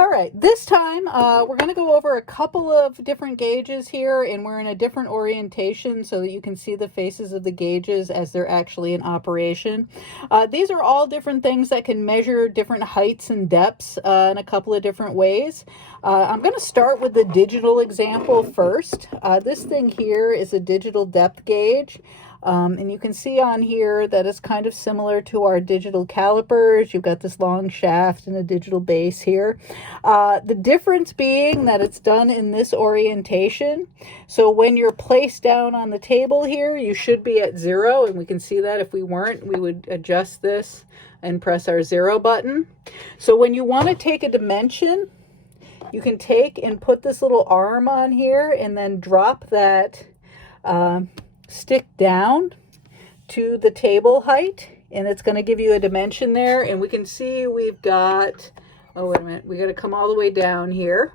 All right, this time we're going to go over a couple of different gauges here, and we're in a different orientation so that you can see the faces of the gauges as they're actually in operation. These are all different things that can measure different heights and depths in a couple of different ways. I'm going to start with the digital example first. This thing here is a digital depth gauge. And you can see on here that it's kind of similar to our digital calipers. You've got this long shaft and a digital base here. The difference being that it's done in this orientation. So when you're placed down on the table here, you should be at 0. And we can see that if we weren't, we would adjust this and press our 0 button. So when you want to take a dimension, you can take and put this little arm on here and then drop that stick down to the table height, and it's going to give you a dimension there. And we can see we've got, oh wait a minute, we got to come all the way down here.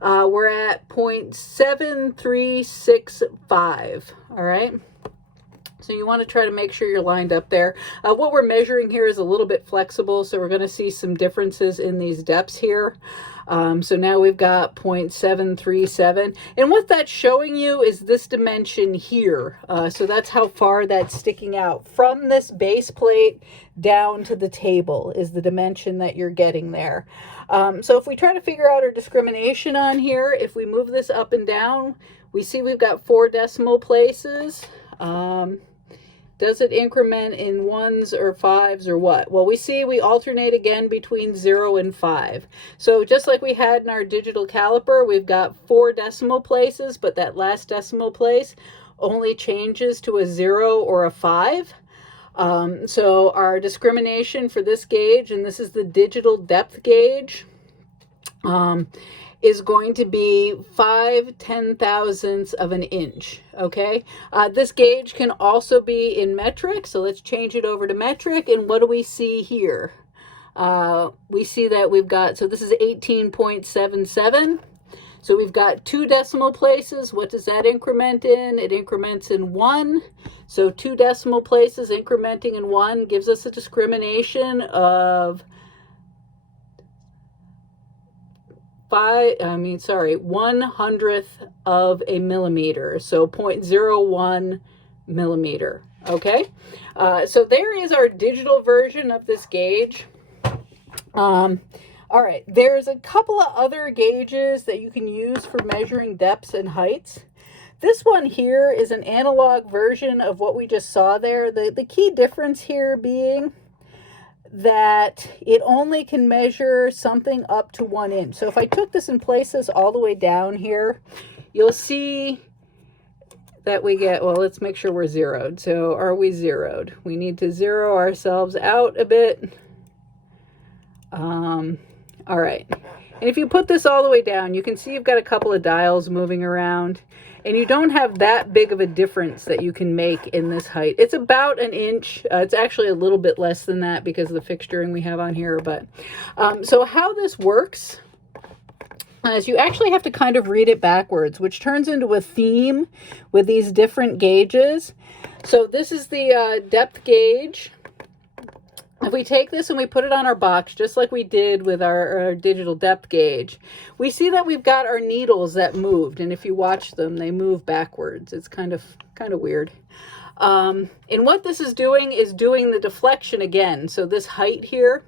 We're at 0.7365. all right, so you want to try to make sure you're lined up there. What we're measuring here is a little bit flexible, so we're going to see some differences in these depths here. So now we've got 0.737, and what that's showing you is this dimension here. So that's how far that's sticking out from this base plate down to the table is the dimension that you're getting there. So if we try to figure out our discrimination on here, if we move this up and down, we see we've got 4 decimal places. Does it increment in 1s or 5s or what? Well, we see we alternate again between 0 and 5. So just like we had in our digital caliper, we've got 4 decimal places, but that last decimal place only changes to a 0 or a 5. So our discrimination for this gauge, and this is the digital depth gauge, is going to be 5/10,000ths of an inch, okay? This gauge can also be in metric, so let's change it over to metric, and what do we see here? We see that we've got, so this is 18.77, so we've got 2 decimal places. What does that increment in? It increments in 1, so 2 decimal places incrementing in 1 gives us a discrimination of 1/100th of a millimeter, so 0.01 millimeter, okay? So there is our digital version of this gauge. All right, there's a couple of other gauges that you can use for measuring depths and heights. This one here is an analog version of what we just saw there. The key difference here being that it only can measure something up to 1 inch. So if I took this and placed this all the way down here, you'll see that we get, well, let's make sure we're zeroed. So are we zeroed? We need to zero ourselves out a bit. All right. And if you put this all the way down, you can see you've got a couple of dials moving around, and you don't have that big of a difference that you can make in this height. It's about 1 inch. It's actually a little bit less than that because of the fixturing we have on here. But so how this works is you actually have to kind of read it backwards, which turns into a theme with these different gauges. So this is the depth gauge. If we take this and we put it on our box, just like we did with our digital depth gauge, we see that we've got our needles that moved, and if you watch them, they move backwards. It's kind of weird. And what this is doing the deflection again. So this height here,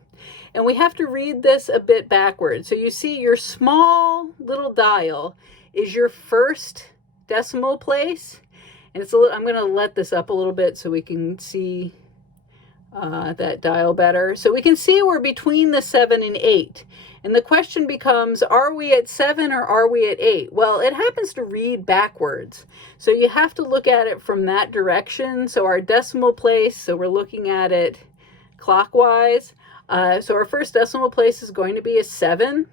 and we have to read this a bit backwards. So you see your small little dial is your first decimal place, and it's a little, I'm going to let this up a little bit so we can see that dial better. So we can see we're between the 7 and 8. And the question becomes, are we at 7 or are we at 8? Well, it happens to read backwards. So you have to look at it from that direction. So our decimal place, so we're looking at it clockwise. So our first decimal place is going to be a 7.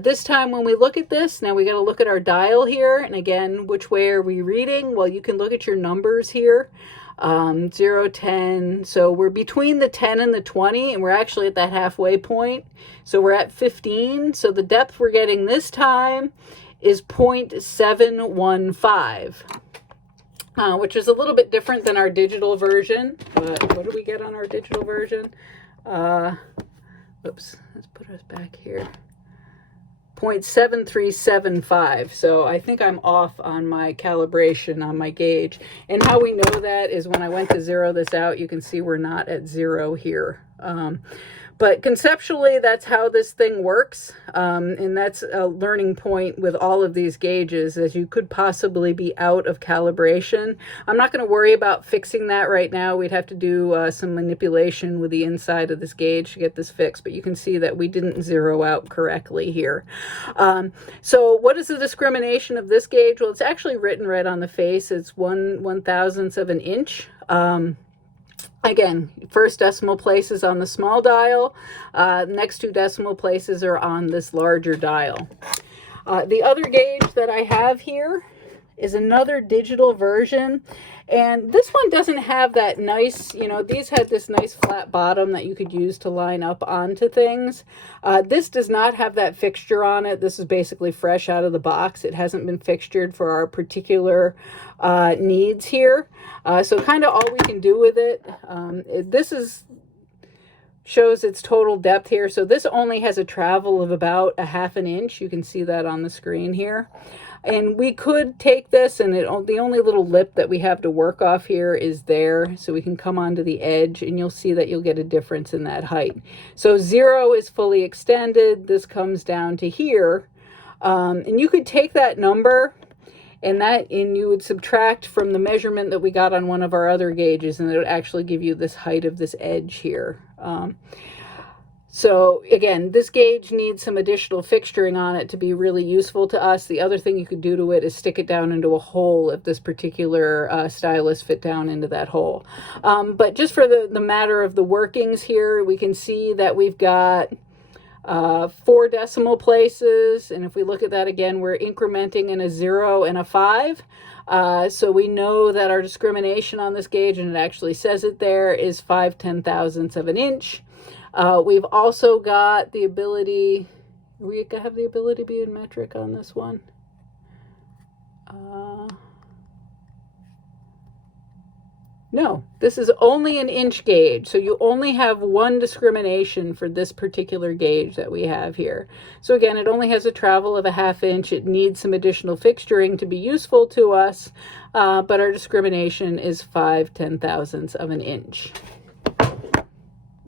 This time when we look at this, now we got to look at our dial here. And again, which way are we reading? Well, you can look at your numbers here. 0, 10. So we're between the 10 and the 20, and we're actually at that halfway point. So we're at 15. So the depth we're getting this time is 0.715, which is a little bit different than our digital version. But what do we get on our digital version? Oops, let's put us back here. 0.7375. So I think I'm off on my calibration on my gauge. And how we know that is when I went to zero this out, you can see we're not at zero here. But conceptually, that's how this thing works. And that's a learning point with all of these gauges, as you could possibly be out of calibration. I'm not going to worry about fixing that right now. We'd have to do some manipulation with the inside of this gauge to get this fixed. But you can see that we didn't zero out correctly here. So what is the discrimination of this gauge? Well, it's actually written right on the face. It's 1/1000th of an inch. Again, first decimal place is on the small dial. Next two decimal places are on this larger dial. The other gauge that I have here is another digital version. And this one doesn't have that nice, you know, these had this nice flat bottom that you could use to line up onto things. This does not have that fixture on it. This is basically fresh out of the box. It hasn't been fixtured for our particular needs here. So kind of all we can do with it. This shows its total depth here. So this only has a travel of about 1/2 inch. You can see that on the screen here. And we could take this, and the only little lip that we have to work off here is there. So we can come onto the edge, and you'll see that you'll get a difference in that height. So 0 is fully extended. This comes down to here. And you could take that number, and you would subtract from the measurement that we got on one of our other gauges, and it would actually give you this height of this edge here. So again, this gauge needs some additional fixturing on it to be really useful to us. The other thing you could do to it is stick it down into a hole if this particular stylus fit down into that hole. But just for the matter of the workings here, we can see that we've got 4 decimal places. And if we look at that again, we're incrementing in a 0 and a 5. So we know that our discrimination on this gauge, and it actually says it there, is 5/10,000ths of an inch. We've also got the ability, we have the ability to be in metric on this one. No, this is only an inch gauge. So you only have one discrimination for this particular gauge that we have here. So again, it only has a travel of 1/2 inch. It needs some additional fixturing to be useful to us, but our discrimination is 5/10,000ths of an inch.